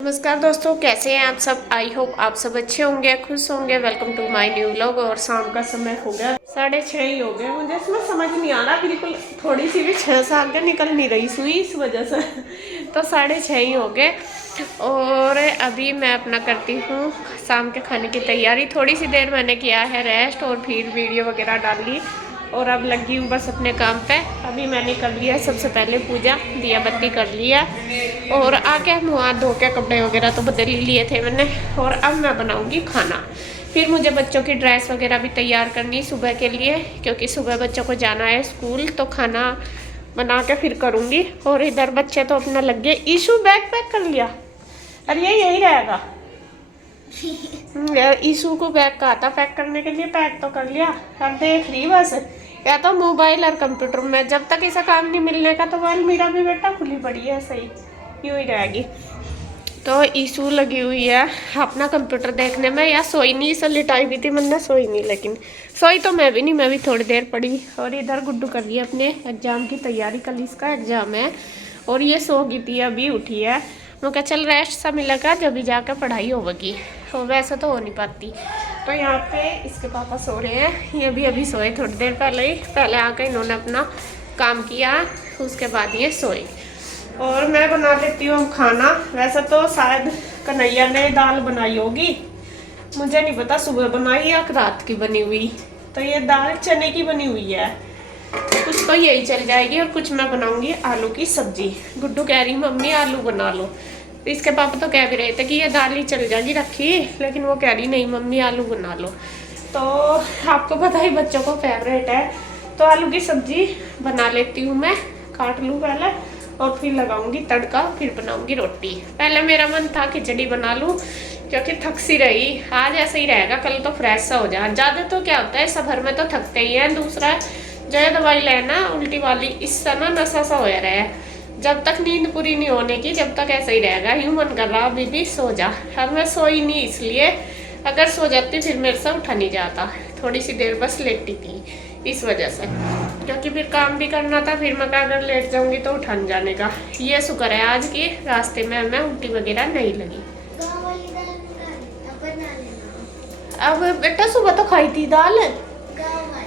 नमस्कार दोस्तों, कैसे हैं आप सब। आई होप आप सब अच्छे होंगे, खुश होंगे। Welcome to my new vlog. और शाम का समय हो गया, 6:30 ही हो गए। मुझे इसमें समझ नहीं आ रहा, बिल्कुल थोड़ी सी भी 6 साल के निकल नहीं रही सुई इस वजह से तो 6:30 ही हो गए। और अभी मैं अपना करती हूँ शाम के खाने की तैयारी। थोड़ी सी देर मैंने किया है रेस्ट और फिर वीडियो वगैरह डाल ली और अब लगी हूँ बस अपने काम पे। अभी मैंने कर लिया सबसे पहले पूजा, दिया बत्ती कर लिया और आके मुँह हाथ धो के कपड़े वगैरह तो बदल ही लिए थे मैंने। और अब मैं बनाऊँगी खाना। फिर मुझे बच्चों की ड्रेस वगैरह भी तैयार करनी सुबह के लिए, क्योंकि सुबह बच्चों को जाना है स्कूल। तो खाना बना के फिर करूँगी। और इधर बच्चे तो अपना लग गए। ईशू बैग पैक कर लिया। अरे यही रहेगा। ईशू को बैग कहा था पैक करने के लिए, पैक तो कर लिया। अब देख रही बस, या तो मोबाइल और कंप्यूटर में। जब तक ऐसा काम नहीं मिलने का तो अलमीरा भी बेटा खुली पड़ी है, सही यूँ ही रहेगी। तो ईशू लगी हुई है अपना कंप्यूटर देखने में, या सोई नहीं। इसे लिटाई भी थी मैंने, सोई नहीं। लेकिन सोई तो मैं भी नहीं, मैं भी थोड़ी देर पड़ी। और इधर गुड्डू कर रही है अपने एग्जाम की तैयारी, कल इसका एग्जाम है। और ये सो गई थी, अभी उठी है। मैं कहा चल रेस्ट सा मिलेगा जब भी जाकर पढ़ाई होगी। और वैसे तो हो नहीं पाती। तो यहाँ पे इसके पापा सो रहे हैं, ये भी अभी सोए थोड़ी देर पहले ही। पहले आकर इन्होंने अपना काम किया, उसके बाद ये सोए। और मैं बना लेती हूँ खाना। वैसे तो शायद कन्हैया ने दाल बनाई होगी, मुझे नहीं पता सुबह बनाई या रात की बनी हुई। तो ये दाल चने की बनी हुई है, कुछ तो यही चल जाएगी। और कुछ मैं बनाऊंगी आलू की सब्जी। गुड्डू कह रही मम्मी आलू बना लो। तो इसके पापा तो कह भी रहे थे कि ये दाल ही चल जाएगी रखी, लेकिन वो कह रही नहीं मम्मी आलू बना लो। तो आपको पता ही बच्चों को फेवरेट है। तो आलू की सब्जी बना लेती हूँ मैं, काट लूँ पहले और फिर लगाऊंगी तड़का, फिर बनाऊंगी रोटी। पहले मेरा मन था खिचड़ी बना लूँ, क्योंकि थक सी रही। आज ऐसे ही रहेगा, कल तो फ्रेश सा हो जाए। ज़्यादा तो क्या होता है सफर में तो थकते ही हैं। दूसरा जो है दवाई लेना उल्टी वाली, इससे ना नशा सा हो रहा है। जब तक नींद पूरी नहीं होने की, जब तक ऐसा ही रहेगा। यूँ मन कर रहा अभी भी सो जा। अब मैं सोई नहीं, इसलिए अगर सो जाती फिर मेरे से उठा नहीं जाता। थोड़ी सी देर बस लेटी थी इस वजह से, क्योंकि फिर काम भी करना था। फिर मैं अगर लेट जाऊंगी तो उठा नहीं जाने का। ये शुक्र है आज की रास्ते में मैं उल्टी वगैरह नहीं लगी। अब बेटा सुबह तो खाई थी दाल,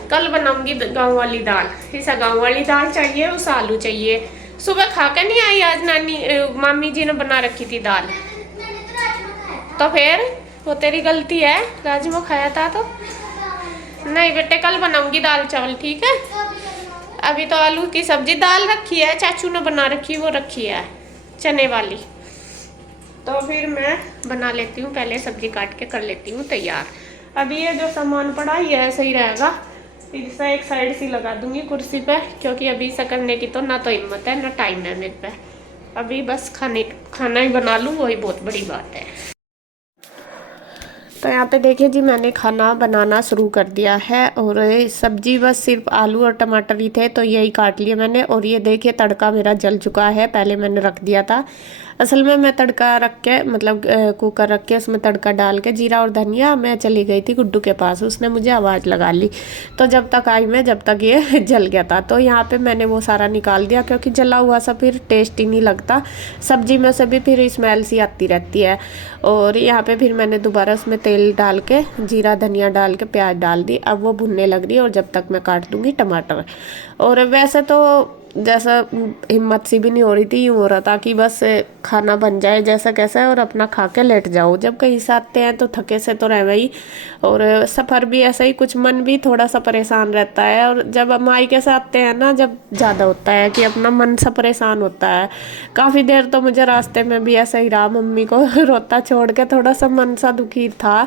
कल बनाऊंगी गांव वाली दाल। ऐसा गांव वाली दाल चाहिए, उस आलू चाहिए। सुबह खा के नहीं आई आज नानी मामी जी ने बना रखी थी दाल। तो फिर वो तेरी गलती है, राजमा खाया था तो। नहीं बेटे कल बनाऊंगी दाल चावल, ठीक है। अभी तो आलू की सब्जी, दाल रखी है चाचू ने बना रखी, वो रखी है चने वाली। तो फिर मैं बना लेती हूँ, पहले सब्जी काट के कर लेती हूँ तैयार। अभी ये जो सामान पड़ा ये ऐसा ही रहेगा, इसे एक साइड सी लगा दूंगी कुर्सी पे, क्योंकि अभी इसे करने की तो ना तो हिम्मत है ना टाइम है मेरे पे। अभी बस खाना ही बना लूँ, वही बहुत बड़ी बात है। तो यहाँ पे देखिए जी, मैंने खाना बनाना शुरू कर दिया है। और सब्जी बस सिर्फ आलू और टमाटर ही थे, तो यही काट लिया मैंने। और ये देखिए तड़का मेरा जल चुका है, पहले मैंने रख दिया था। असल में मैं तड़का रख के, मतलब कुकर रख के उसमें तड़का डाल के जीरा और धनिया, मैं चली गई थी गुड्डू के पास, उसने मुझे आवाज़ लगा ली। तो जब तक आई मैं, जब तक ये जल गया था। तो यहाँ पे मैंने वो सारा निकाल दिया, क्योंकि जला हुआ सा फिर टेस्ट ही नहीं लगता। सब्जी में से भी फिर स्मेल सी आती रहती है। और यहाँ पे फिर मैंने दोबारा उसमें तेल डाल के, जीरा धनिया डाल के प्याज डाल दी। अब वो भुनने लग रही है, और जब तक मैं काट दूंगी टमाटर। और वैसे तो जैसा हिम्मत सी भी नहीं हो रही थी, यूँ हो रहा था कि बस खाना बन जाए जैसा कैसा है और अपना खा के लेट जाओ। जब कहीं से आते हैं तो थके से तो रह ही, और सफ़र भी ऐसा ही, कुछ मन भी थोड़ा सा परेशान रहता है। और जब हम मायके से आते हैं ना, जब ज़्यादा होता है कि अपना मन सा परेशान होता है। काफ़ी देर तो मुझे रास्ते में भी ऐसा ही रहा, मम्मी को रोता छोड़ के थोड़ा सा मन सा दुखी था।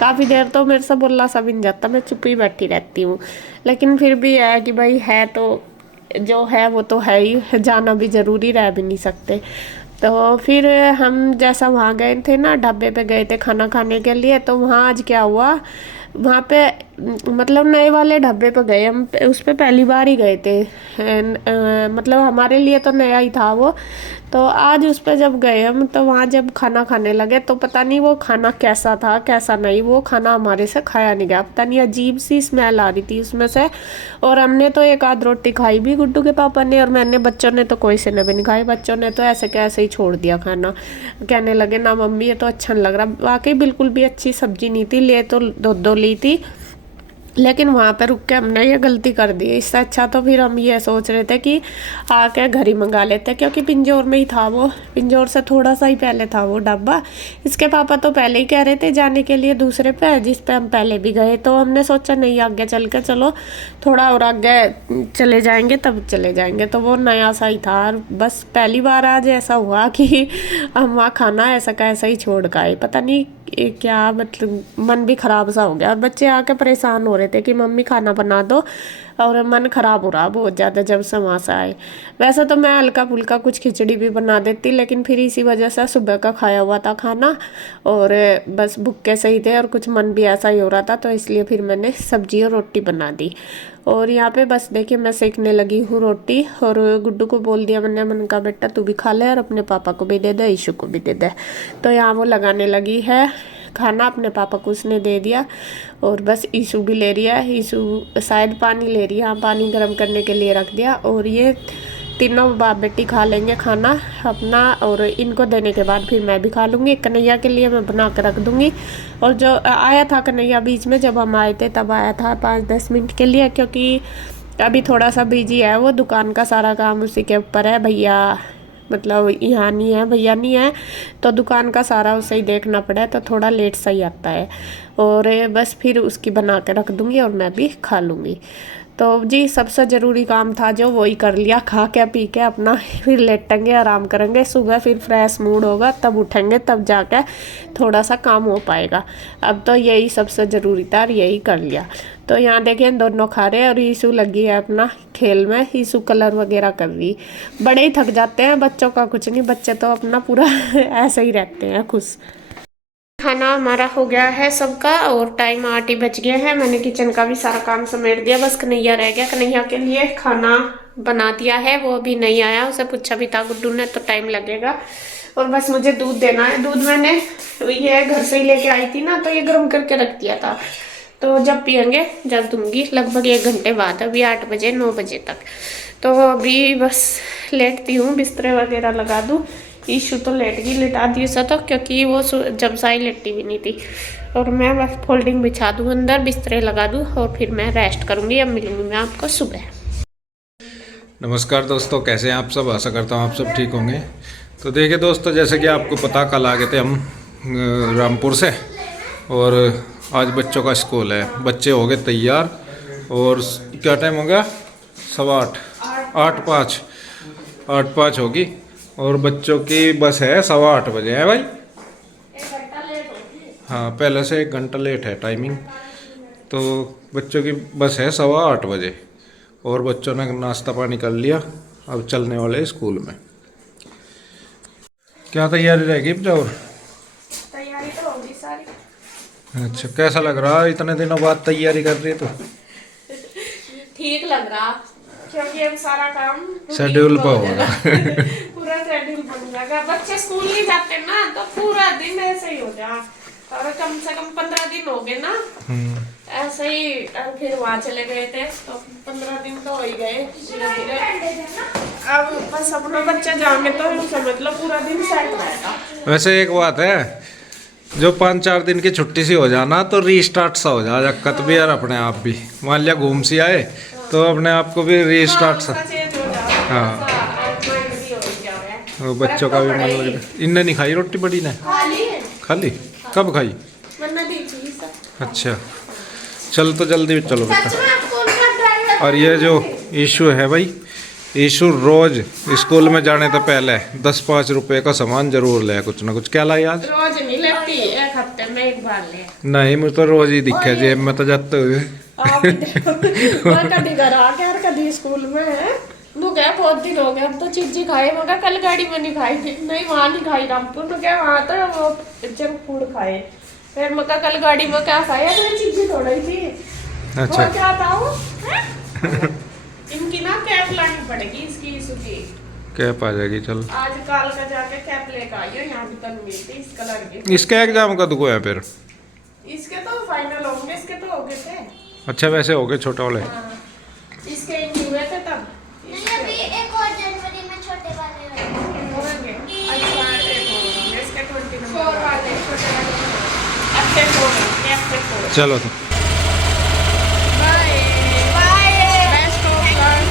काफ़ी देर तो मेरे से बोला सा भी नहीं जाता, मैं चुप ही बैठी रहती हूँ। लेकिन फिर भी है कि भाई है तो जो है वो तो है ही, जाना भी ज़रूरी, रह भी नहीं सकते। तो फिर हम जैसा वहाँ गए थे ना, ढाबे पे गए थे खाना खाने के लिए। तो वहाँ आज क्या हुआ, वहाँ पे मतलब नए वाले ढाबे पे गए हम, उस पे पहली बार ही गए थे। मतलब हमारे लिए तो नया ही था वो। तो आज उस पे जब गए हम, तो वहाँ जब खाना खाने लगे तो पता नहीं वो खाना कैसा था कैसा नहीं, वो खाना हमारे से खाया नहीं गया, पता नहीं अजीब सी स्मेल आ रही थी उसमें से। और हमने तो एक आध रोटी खाई भी, गुड्डू के पापा ने और मैंने, बच्चों ने तो कोई से ने भी नहीं खाई। बच्चों ने तो ऐसे कैसे ही छोड़ दिया खाना, कहने लगे ना मम्मी ये तो अच्छा नहीं लग रहा। वाकई बिल्कुल भी अच्छी सब्जी नहीं थी, ले तो दो ली थी, लेकिन वहाँ पर रुक के हमने ये गलती कर दी। इससे अच्छा तो फिर हम ये सोच रहे थे कि आके घर ही मंगा लेते, क्योंकि पिंजौर में ही था वो, पिंजौर से थोड़ा सा ही पहले था वो ढाबा। इसके पापा तो पहले ही कह रहे थे जाने के लिए दूसरे पे, जिस पे हम पहले भी गए। तो हमने सोचा नहीं आगे चल के चलो थोड़ा और आगे चले जाएंगे तब चले जाएंगे। तो वो नया सा ही था, बस पहली बार आज ऐसा हुआ कि हम वहाँ खाना ऐसा का ऐसा ही छोड़ के आए। पता नहीं क्या, मतलब मन भी खराब सा हो गया। और बच्चे आके परेशान हो रहे थे कि मम्मी खाना बना दो, और मन खराब हो रहा बहुत ज़्यादा जब से वहाँ से आए। वैसे तो मैं हल्का फुल्का कुछ खिचड़ी भी बना देती, लेकिन फिर इसी वजह से सुबह का खाया हुआ था खाना, और बस भूखे से ही थे और कुछ मन भी ऐसा ही हो रहा था, तो इसलिए फिर मैंने सब्जी और रोटी बना दी। और यहाँ पे बस देखिए मैं सेकने लगी हूँ रोटी, और गुड्डू को बोल दिया मैंने कहा बेटा तू भी खा ले और अपने पापा को भी दे दे, ईशु को भी दे दे। तो यहाँ वो लगाने लगी है खाना, अपने पापा को उसने दे दिया, और बस ईशु भी ले रही है। ईशु शायद पानी ले रही है, हाँ पानी गर्म करने के लिए रख दिया। और ये तीनों बाप बेटी खा लेंगे खाना अपना, और इनको देने के बाद फिर मैं भी खा लूँगी। कन्हैया के लिए मैं बना कर रख दूँगी। और जो आया था कन्हैया बीच में जब हम आए थे तब आया था 5-10 मिनट के लिए, क्योंकि अभी थोड़ा सा बिजी है वो, दुकान का सारा काम उसी के ऊपर है। भैया मतलब यहाँ नहीं है, भैया नहीं है, तो दुकान का सारा उसे ही देखना पड़ा, तो थोड़ा लेट सा ही आता है। और बस फिर उसकी बना के रख दूँगी और मैं भी खा लूँगी। तो जी सबसे ज़रूरी काम था जो वही कर लिया, खा के पी के अपना फिर लेटेंगे आराम करेंगे। सुबह फिर फ्रेश मूड होगा तब उठेंगे, तब जाके थोड़ा सा काम हो पाएगा। अब तो यही सबसे ज़रूरी था और यही कर लिया। तो यहाँ देखिए दोनों खा रहे हैं और ईशु लगी है अपना खेल में, ईशु कलर वगैरह कर रही। बड़े ही थक जाते हैं, बच्चों का कुछ नहीं, बच्चे तो अपना पूरा ऐसे ही रहते हैं खुश। खाना हमारा हो गया है सबका, और टाइम 8 ही बज गया है। मैंने किचन का भी सारा काम समेट दिया, बस कन्हैया रह गया। कन्हैया के लिए खाना बना दिया है, वो अभी नहीं आया, उसे पूछा भी था गुड्डू ने, तो टाइम लगेगा। और बस मुझे दूध देना है। दूध मैंने ये घर से ही लेके आई थी ना, तो ये गर्म करके रख दिया था, तो जब पियेंगे जब दूंगी, लगभग 1 घंटे बाद, अभी 8 बजे 9 बजे तक। तो अभी बस लेटती हूँ, बिस्तरे वगैरह लगा दूँ। ईशु तो लेट गई, लिटा दी उसे तो, क्योंकि वो जब साई लेटी भी नहीं थी। और मैं बस फोल्डिंग बिछा दूँ, अंदर बिस्तरे लगा दूँ, और फिर मैं रेस्ट करूँगी। अब मिलूँगी मैं आपको सुबह। नमस्कार दोस्तों, कैसे हैं आप सब? आशा करता हूँ आप सब ठीक होंगे। तो देखिए दोस्तों, जैसे कि आपको पता, कल आ गए थे हम रामपुर से, और आज बच्चों का स्कूल है। बच्चे हो गए तैयार, और क्या टाइम हो गया? 8:15, 8:05 होगी, और बच्चों की बस है 8:15 बजे है भाई। हाँ, पहले से 1 घंटा लेट है टाइमिंग। तो बच्चों की बस है 8:15 बजे, और बच्चों ने नाश्ता पानी कर लिया, अब चलने वाले स्कूल में। क्या तैयारी रहेगी और? तैयारी तो होगी सारी। अच्छा, कैसा लग रहा है इतने दिनों बाद तैयारी कर रही है तो? ठीक लग रहा, क्योंकि अब सारा काम शेड्यूल पर होगा। पूरा शेड्यूल बन जाएगा। बच्चे स्कूल नहीं जाते ना, तो पूरा दिन ऐसे ही हो जा। और कम से कम 15 दिन हो गए ना ऐसे ही। फिर वहाँ चले गए थे, तो 15 दिन तो हो ही गए धीरे धीरे। अब बस अपना बच्चा जाएंगे तो समझ लो पूरा दिन सेट रहेगा। वैसे एक बात है, जो 5-4 दिन की छुट्टी सी हो जाना तो रीस्टार्ट सा हो जाए जक्कत भी, यार अपने आप भी। मान लिया घूम सी आए तो अपने आप को भी रीस्टार्ट सा। हाँ, वो बच्चों का भी मन लग रहा। इनने नहीं खाई रोटी बड़ी ने? खा ली? कब खाई? अच्छा, चल तो जल्दी चलो बेटा। और ये जो ईशु है भाई, ईशु रोज स्कूल में जाने तो पहले 10-5 रुपए का सामान जरूर ले, कुछ ना कुछ। क्या लाई आज? रोज नहीं लेती, 1 हफ्ते में 1 बार ले। नहीं, मुझे तो रोज ही दिखे जेब में तो जाते हुए। कभी घर आ गया, कभी स्कूल में है। गया बहुत दिन हो गए, हम तो चीजी खाए। मगर कल गाड़ी में नहीं खाई थी, नहीं वहाँ नहीं खाई रामपुर में, क्या वहाँ तो वो जंक फूड खाए। फिर मैं कल गाड़ी में क्या खाया तो चीजें थोड़ी थी। अच्छा। और क्या था वो? इनकी ना कैप लानी पड़ेगी इसकी इसकी। कैप आ जाएगी चल। आज काल का जाके कैप लेकर आई है, यहाँ भी तन मिली थी इस कलर की। इसका एग्जाम कब को है फिर? इसके तो फाइनल होंगे, इसके तो हो गए थे। अच्छा वैसे हो गए छोटे वाले। हाँ, इसके इन हुए थे तब। नहीं अभी एक और जनवरी में छोटे वाले होंगे। अच्छा एक और होंगे, इसके 20 नंबर वाले छोटे वाले। अच्छे फोन है, अच्छे फोन। चलो तो bye bye. Best of luck.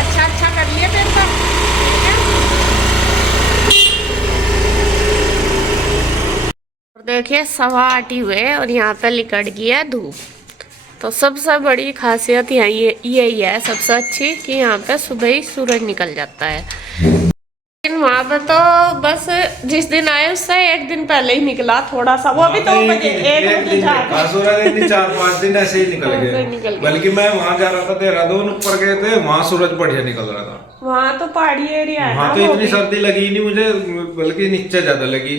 अच्छा कर लिया फिर सब। देखिए 8:15 हुए और यहाँ पे लिकट गई है धूप। तो सबसे बड़ी खासियत यहाँ यही है, सबसे अच्छी, कि यहाँ पे सुबह ही सूरज निकल जाता है। लेकिन वहाँ पे तो बस जिस दिन आए उससे एक दिन पहले ही निकला थोड़ा सा, वो भी 2 बजे 1 बजे जा सूरज 4-5 दिन ऐसे ही निकल गए। बल्कि मैं वहाँ जा रहा था देहरादून, ऊपर गए थे, वहाँ सूरज बढ़िया निकल रहा था। वहाँ तो पहाड़ी एरिया है। वहाँ तो इतनी सर्दी लगी नहीं मुझे, बल्कि नीचे ज्यादा लगी।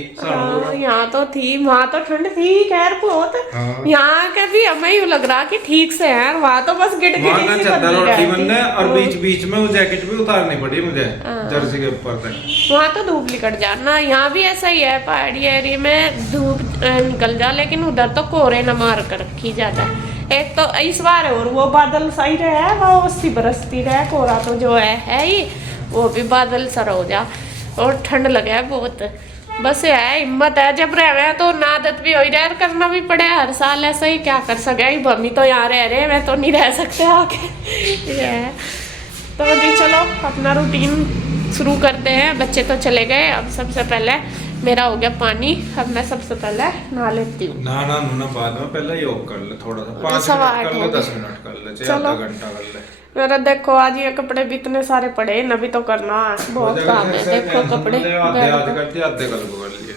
यहाँ तो थी, वहाँ तो ठंड थी खैर बहुत। यहाँ के भी हमें यूँ लग रहा कि ठीक से है, वहाँ तो बस वहाँ का चादर रोटी बनने और बीच बीच में वो जैकेट भी उतारनी पड़ी मुझे जर्सी के ऊपर तक। वहाँ तो धूप निकल जाना, यहाँ भी ऐसा ही है, पहाड़ी एरिया में धूप निकल जा, लेकिन उधर तो कोहरे न मार कर रखी जाता है। एक तो इस बार और वो बादल सही रहे, वो 80 बरसती रहे, कोहरा तो जो है ही, वो भी बादल सर हो जा और ठंड लगे है बहुत। बस है हिम्मत है, जब रहे तो आदत भी हो ही रहा, करना भी पड़े हर साल ऐसा ही, क्या कर सके। मम्मी तो यहाँ रह रहे, मैं तो नहीं रह सकते आके। ये है तो जी, चलो अपना रूटीन शुरू करते हैं। बच्चे तो चले गए, अब सबसे पहले मेरा हो गया पानी, अब मैं सबसे पहले नहा लेती हूँ। ना बाद में पहले योग कर ले थोड़ा सा, 5 मिनट कर ले, 10 मिनट कर ले, चाहे आधा घंटा कर ले। मेरा देखो आज ये कपड़े भी इतने सारे पड़े, नभी तो करना है, बहुत काम है। देखो कपड़े आधे कल को कर लिए,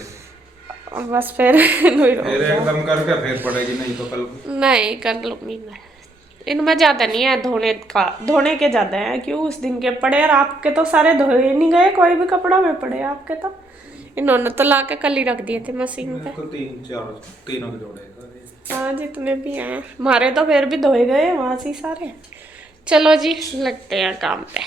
बस फिर एकदम करके फिर पड़ेगी, नहीं तो कल नहीं कर लूंगी मैं। इनमें ज्यादा नहीं है धोने के ज्यादा है, क्यों उस दिन के पड़े, और आपके तो सारे धोए नहीं गए, कोई भी कपड़ा में पड़े आपके तो। इन्होंने तो ला के कल ही रख दिए थे मशीन पे। तीनों के जोड़े। हाँ जितने भी हैं हमारे तो फिर भी धोए गए वहां से सारे। चलो जी लगते हैं काम पे।